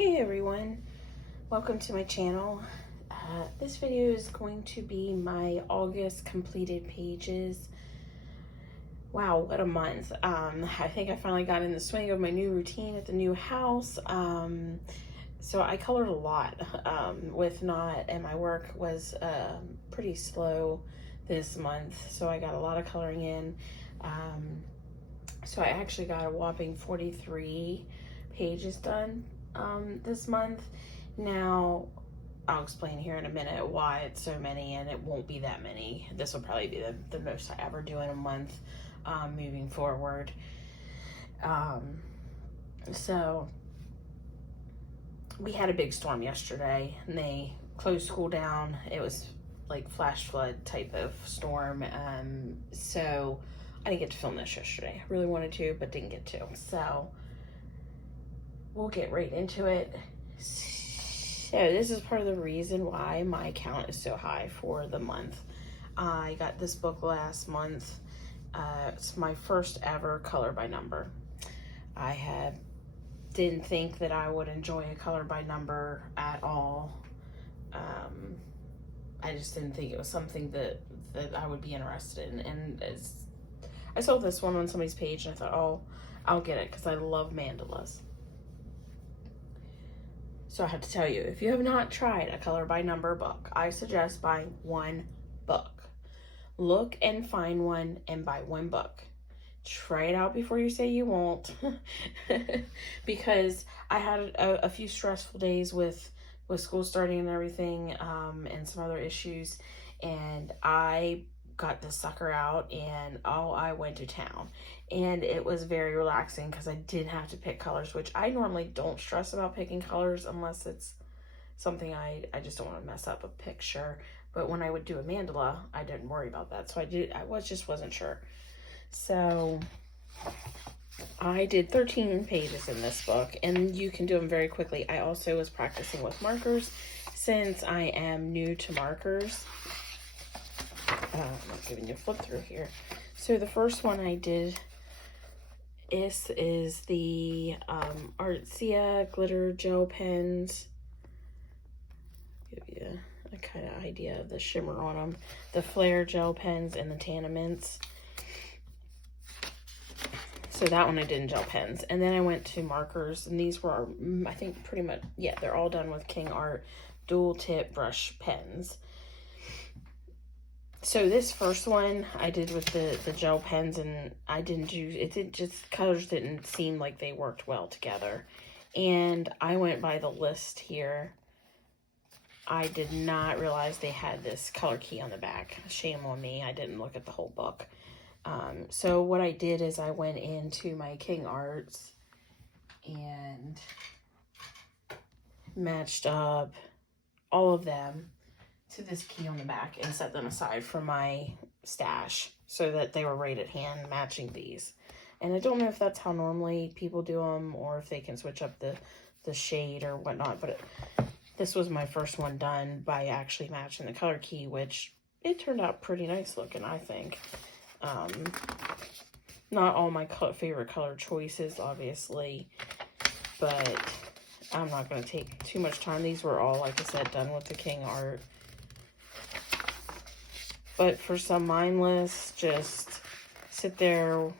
Hey everyone, welcome to my channel. This video is going to be my August completed pages. Wow, what a month. I think I finally got in the swing of my new routine at the new house. So I colored a lot with Knot, and my work was pretty slow this month, so I got a lot of coloring in. So I actually got a whopping 43 pages done this month. Now, I'll explain here in a minute why it's so many, and it won't be that many. This will probably be the most I ever do in a month moving forward. So, we had a big storm yesterday, and they closed school down. It was like flash flood type of storm. So, I didn't get to film this yesterday. I really wanted to, but didn't get to. So, we'll get right into it. So this is part of the reason why my count is so high for the month. I got this book last month. It's my first ever color by number. I didn't think that I would enjoy a color by number at all. I just didn't think it was something that I would be interested in. And I saw this one on somebody's page, and I thought, oh, I'll get it because I love mandalas. So I have to tell you, if you have not tried a color by number book, I suggest buying one book. Look and find one and buy one book. Try it out before you say you won't. Because I had a few stressful days with school starting and everything, and some other issues, and I got this sucker out, and I went to town, and it was very relaxing because I didn't have to pick colors, which I normally don't stress about picking colors unless it's something I just don't want to mess up a picture. But when I would do a mandala, I didn't worry about that, so I wasn't sure. So I did 13 pages in this book, and you can do them very quickly. I also was practicing with markers since I am new to markers. I'm giving you a flip through here. So the first one I did is the Artsia glitter gel pens. Give you a kind of idea of the shimmer on them. The Flare gel pens and the Taniments. So that one I did in gel pens. And then I went to markers, and these were, I think, pretty much, yeah, they're all done with King Art dual tip brush pens. So this first one I did with the gel pens, and colors didn't seem like they worked well together. And I went by the list here. I did not realize they had this color key on the back. Shame on me, I didn't look at the whole book. So what I did is I went into my King Arts and matched up all of them to this key on the back and set them aside for my stash so that they were right at hand matching these. And I don't know if that's how normally people do them or if they can switch up the shade or whatnot, but this was my first one done by actually matching the color key, which it turned out pretty nice looking, I think. Not all my favorite color choices, obviously, but I'm not going to take too much time. These were all, like I said, done with the King Art. But for some mindless, just sit there,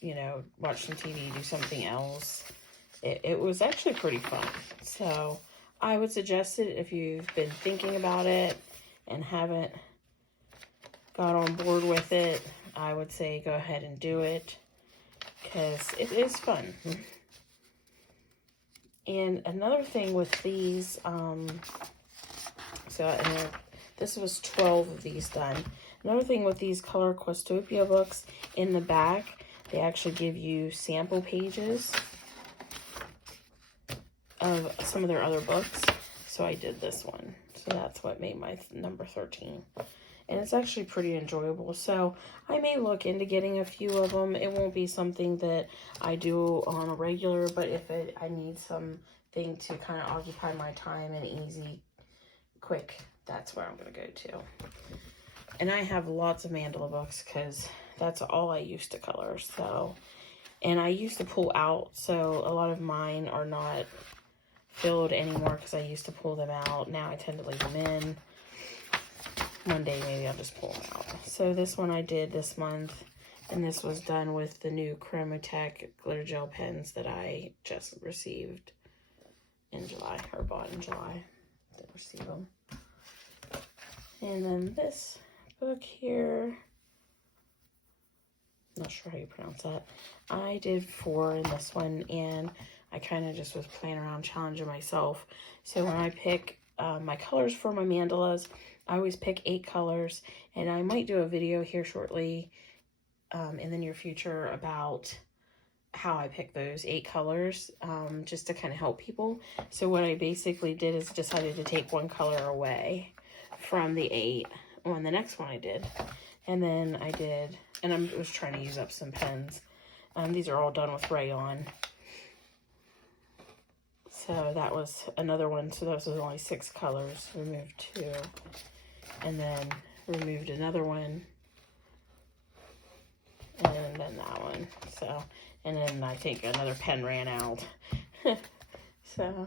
you know, watch some TV, do something else. It was actually pretty fun. So I would suggest it if you've been thinking about it and haven't got on board with it. I would say go ahead and do it because it is fun. And another thing with these, this was 12 of these done. Another thing with these Color Questopia books, in the back, they actually give you sample pages of some of their other books. So I did this one. So that's what made my number 13. And it's actually pretty enjoyable. So I may look into getting a few of them. It won't be something that I do on a regular, but if I need something to kind of occupy my time and easy, quick, that's where I'm going to go to. And I have lots of mandala books because that's all I used to color. So, and I used to pull out, so a lot of mine are not filled anymore because I used to pull them out. Now I tend to leave them in. One day maybe I'll just pull them out. So this one I did this month, and this was done with the new Chromatech glitter gel pens that I just received in July, or bought in July. Didn't receive them. And then this book here, not sure how you pronounce that. I did 4 in this one, and I kind of just was playing around, challenging myself. So when I pick my colors for my mandalas, I always pick 8 colors, and I might do a video here shortly in the near future about how I pick those 8 colors, just to kind of help people. So what I basically did is decided to take 1 color away from the 8 on the next one I did. And then I did, and I was trying to use up some pens. These are all done with rayon. So that was another one. So those was only 6 colors. Removed 2. And then removed another one. And then that one. So, and then I think another pen ran out. So,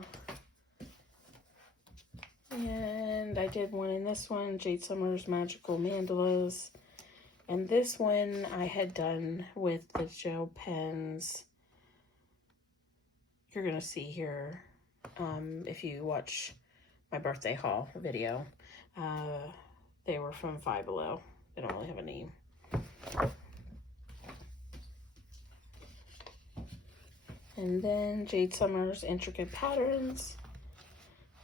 and I did one in this one, Jade Summers Magical Mandalas. And this one I had done with the gel pens. You're going to see here, if you watch my birthday haul video. They were from Five Below. They don't really have a name. And then Jade Summers Intricate Patterns.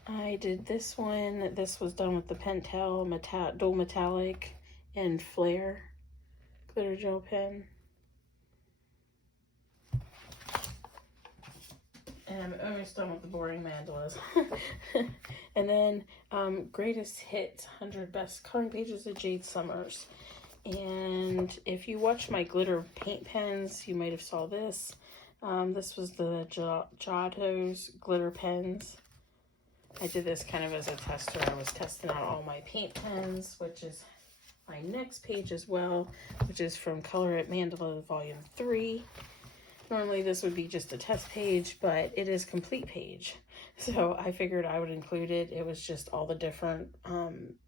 I did this one. This was done with the Pentel Dual Metallic and Flare glitter gel pen. And I'm almost done with the boring mandalas. And then Greatest Hits 100 Best Coloring Pages of Jade Summers. And if you watch my glitter paint pens, you might have saw this. This was the Giotto's glitter pens. I did this kind of as a tester. I was testing out all my paint pens, which is my next page as well, which is from Color It Mandala Volume 3. Normally this would be just a test page, but it is complete page. So I figured I would include it. It was just all the different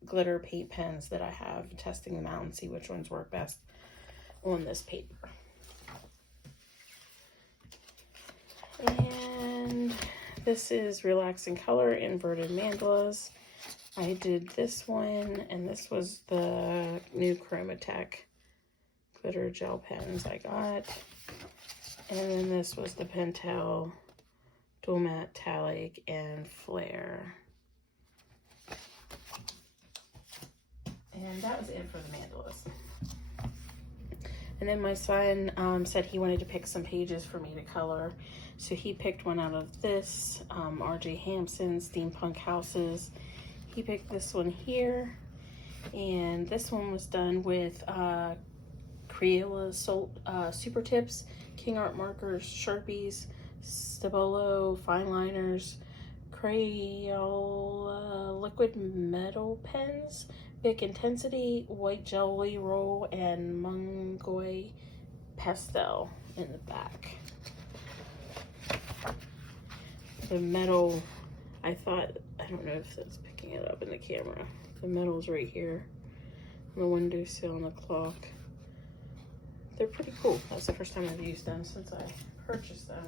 glitter paint pens that I have, testing them out and see which ones work best on this paper. And this is Relaxing Color Inverted Mandalas. I did this one, and this was the new Chromatech glitter gel pens I got. And then this was the Pentel Dual Metallic and Flare. And that was it for the mandalas. And then my son said he wanted to pick some pages for me to color. So he picked one out of this, R.J. Hampson, Steampunk Houses. He picked this one here. And this one was done with Crayola Super Tips, King Art markers, Sharpies, Stabilo fine liners, Crayola liquid metal pens, Bic Intensity, White Jelly Roll, and Mongoy Pastel in the back. The metal, I thought, I don't know if that's picking it up in the camera. The metal's right here on the windowsill and the clock. They're pretty cool. That's the first time I've used them since I purchased them.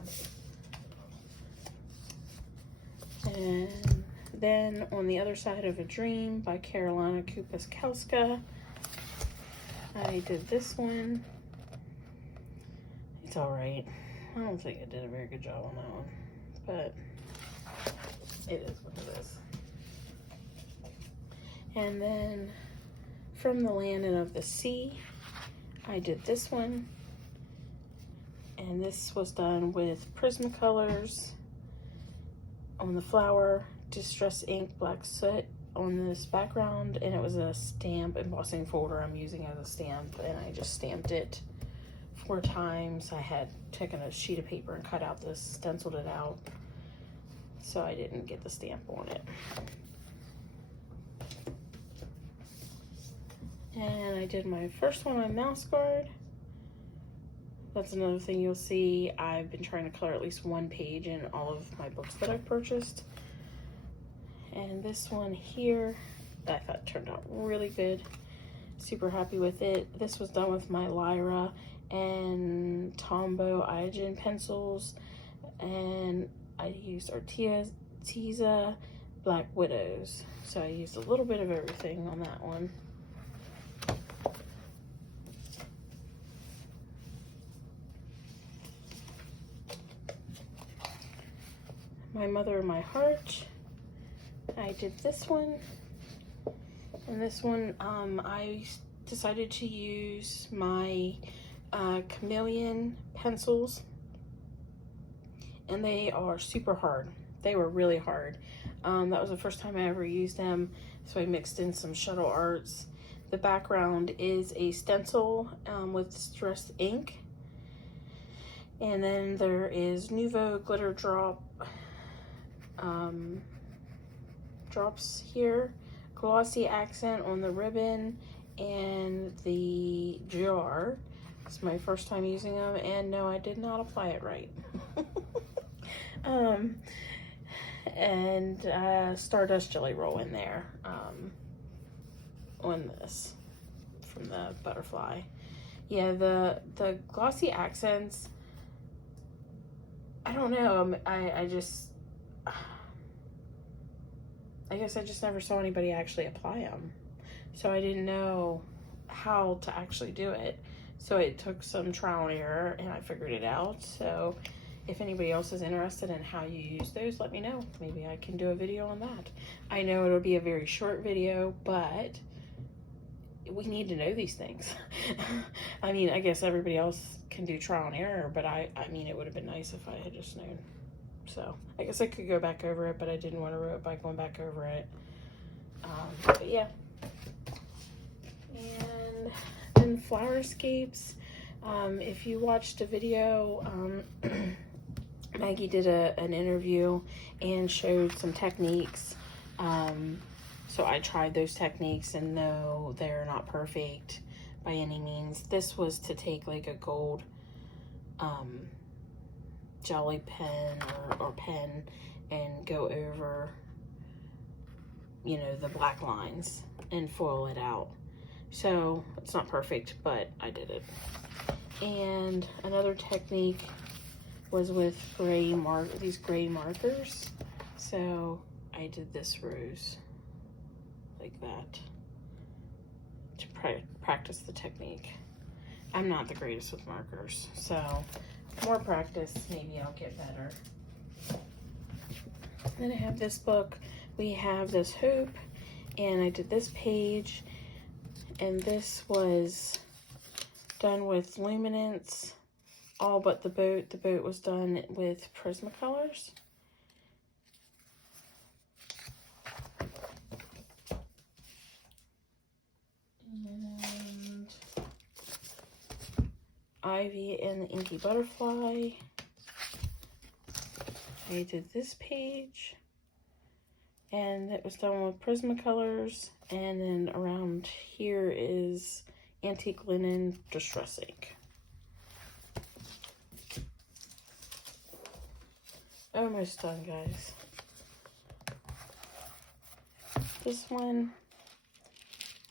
And then On the Other Side of a Dream by Carolina Kupaskowska. I did this one. It's alright. I don't think I did a very good job on that one, but it is what it is. And then From the Land and of the Sea, I did this one, and this was done with Prismacolors on the flower, Distress Ink Black Soot on this background, and it was a stamp embossing folder I'm using as a stamp, and I just stamped it 4 times. I had taken a sheet of paper and cut out this, stenciled it out, so I didn't get the stamp on it. And I did my first one on Mouse Guard. That's another thing you'll see. I've been trying to color at least one page in all of my books that I've purchased. And this one here, I thought turned out really good. Super happy with it. This was done with my Lyra and Tombow Iogen pencils. And I used Arteza Black Widows. So I used a little bit of everything on that one. My Mother in My Heart, I did this one. And this one, I decided to use my Chameleon pencils. And they are super hard. They were really hard. That was the first time I ever used them. So I mixed in some Shuttle Arts. The background is a stencil with distressed ink. And then there is Nuvo glitter drops here, glossy accent on the ribbon and the jar. It's my first time using them, and no, I did not apply it right. And Stardust Jelly Roll in there on this from the butterfly. Yeah, the glossy accents, I don't know, I guess I just never saw anybody actually apply them. So I didn't know how to actually do it. So it took some trial and error and I figured it out. So if anybody else is interested in how you use those, let me know. Maybe I can do a video on that. I know it'll be a very short video, but we need to know these things. I mean, I guess everybody else can do trial and error, but I mean, it would have been nice if I had just known. So I guess I could go back over it, but I didn't want to ruin it by going back over it. But yeah. And then Flowerscapes. If you watched a video, Maggie did an interview and showed some techniques. So I tried those techniques, and no, they're not perfect by any means. This was to take like a gold jelly pen or pen and go over, you know, the black lines and foil it out. So it's not perfect, but I did it. And another technique was with these gray markers. So I did this rose like that to practice the technique. I'm not the greatest with markers, so more practice, maybe I'll get better. Then I have this book. We have this hoop, and I did this page, and this was done with Luminance, all but the boat. The boat was done with Prismacolors. And Ivy and the Inky Butterfly. I did this page, and it was done with Prismacolors, and then around here is Antique Linen Distress Ink. Almost done, guys. This one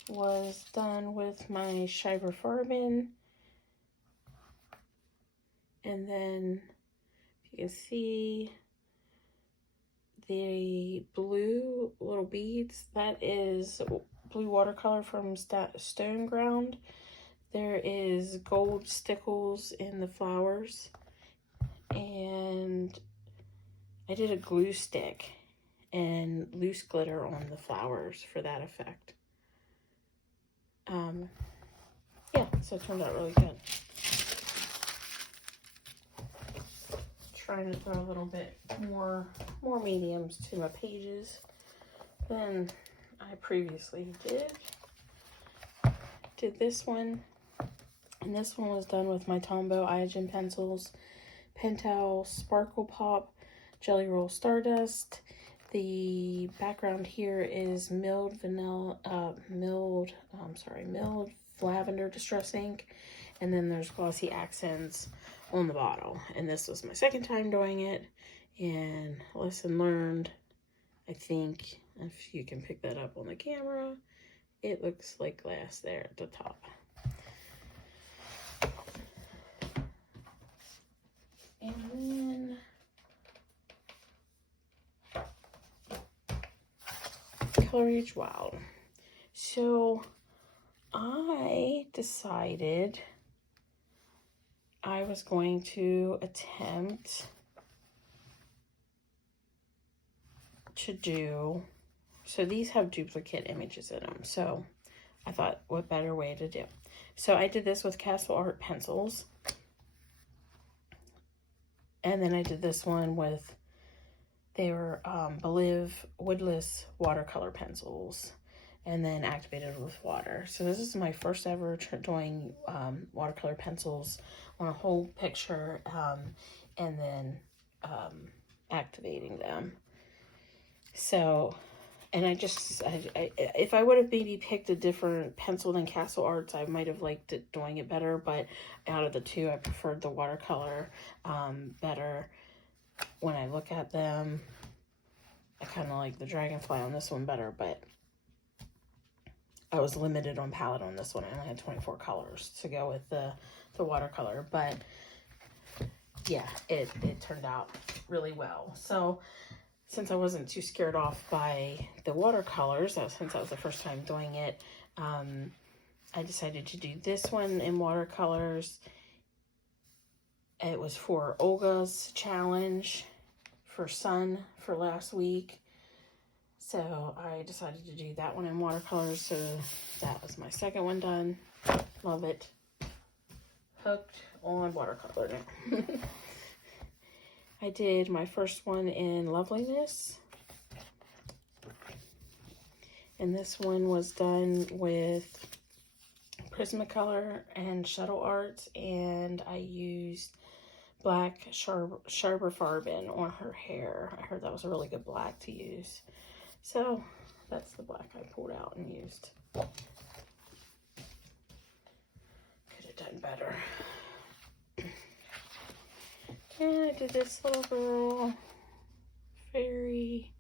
was done with my Schreiber Farben. And then you can see the blue little beads. That is blue watercolor from Stone Ground. There is gold stickles in the flowers. And I did a glue stick and loose glitter on the flowers for that effect. Yeah, so it turned out really good. Trying to throw a little bit more mediums to my pages than I previously did. Did this one, and this one was done with my Tombow Iogen pencils, Pentel Sparkle Pop Jelly Roll Stardust. The background here is milled lavender distress ink, and then there's glossy accents on the bottle. And this was my second time doing it, and lesson learned. I think if you can pick that up on the camera, it looks like glass there at the top. And then Courage Wild. So I decided I was going to attempt to do, so these have duplicate images in them, so I thought what better way to do. So I did this with Castle Art pencils, and then I did this one with, they were Belive Woodless watercolor pencils, and then activated with water. So this is my first ever doing watercolor pencils on a whole picture, and then activating them. So, and if I would have maybe picked a different pencil than Castle Arts, I might have liked it doing it better, but out of the two, I preferred the watercolor better. When I look at them, I kind of like the Dragonfly on this one better, but I was limited on palette on this one. I only had 24 colors to go with the watercolor, but yeah, it turned out really well. So since I wasn't too scared off by the watercolors, since that was the first time doing it, I decided to do this one in watercolors. It was for Olga's challenge for Sun for last week. So I decided to do that one in watercolors. So that was my second one done. Love it. Hooked on watercolor now. I did my first one in Loveliness. And this one was done with Prismacolor and Shuttle Arts, and I used black Sharper-Farben on her hair. I heard that was a really good black to use. So that's the black I pulled out and used. Could have done better. And I did this little girl, Fairy,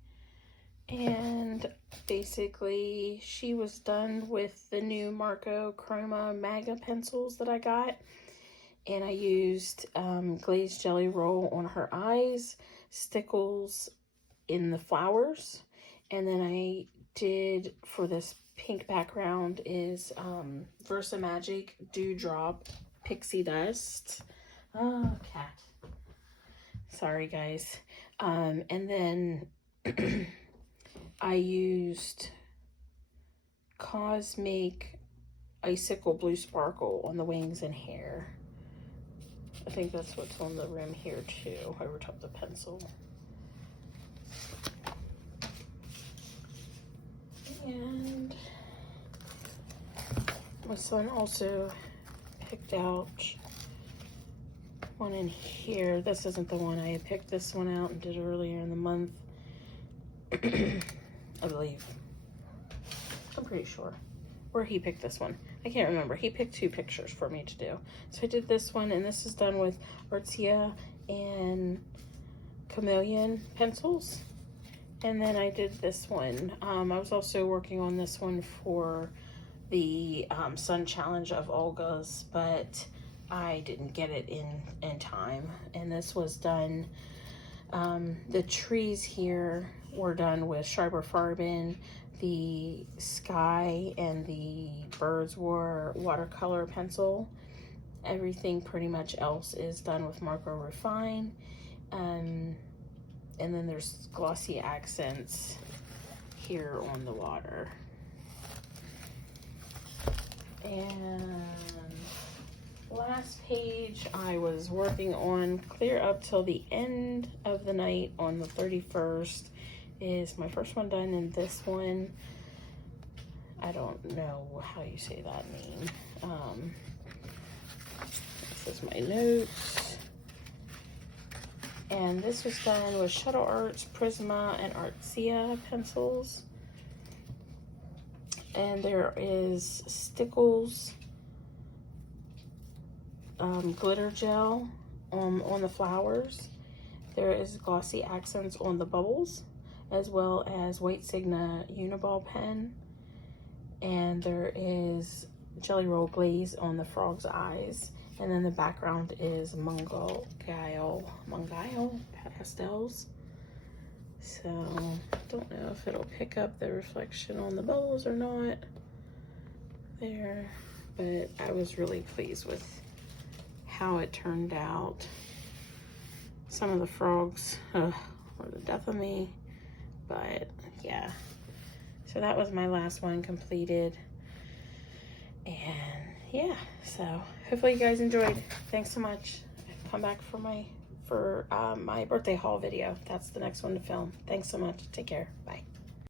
and basically she was done with the new Marco Chroma Maga pencils that I got. And I used glazed jelly roll on her eyes, stickles in the flowers, and then I did, for this pink background, is Versa Magic Dewdrop Pixie Dust. Oh, cat. Sorry, guys. And then I used Cosmic Icicle Blue Sparkle on the wings and hair. I think that's what's on the rim here too, over top the pencil. And my son also picked out one in here. This isn't the one. I had picked this one out and did earlier in the month. I believe. I'm pretty sure. Or he picked this one. I can't remember. He picked two pictures for me to do. So I did this one, and this is done with Artzia and Chameleon pencils. And then I did this one. I was also working on this one for the Sun Challenge of Olga's, but I didn't get it in time. And this was done, the trees here were done with Sharper-Farben. The sky and the birds were watercolor pencil. Everything pretty much else is done with Marco Refine. And then there's glossy accents here on the water. And last page I was working on clear up till the end of the night on the 31st. Is my first one done, and this one, I don't know how you say that name. This is my notes. And this was done with Shuttle Arts, Prisma, and Artzia pencils. And there is Stickles glitter gel on the flowers. There is glossy accents on the bubbles, as well as White Sigma Uniball pen. And there is Jelly Roll glaze on the frog's eyes. And then the background is Mongol pastels. So, don't know if it'll pick up the reflection on the bubbles or not there, but I was really pleased with how it turned out. Some of the frogs were the death of me, but yeah. So that was my last one completed. And yeah, so hopefully you guys enjoyed. Thanks so much. Come back for my birthday haul video. That's the next one to film. Thanks so much. Take care. Bye.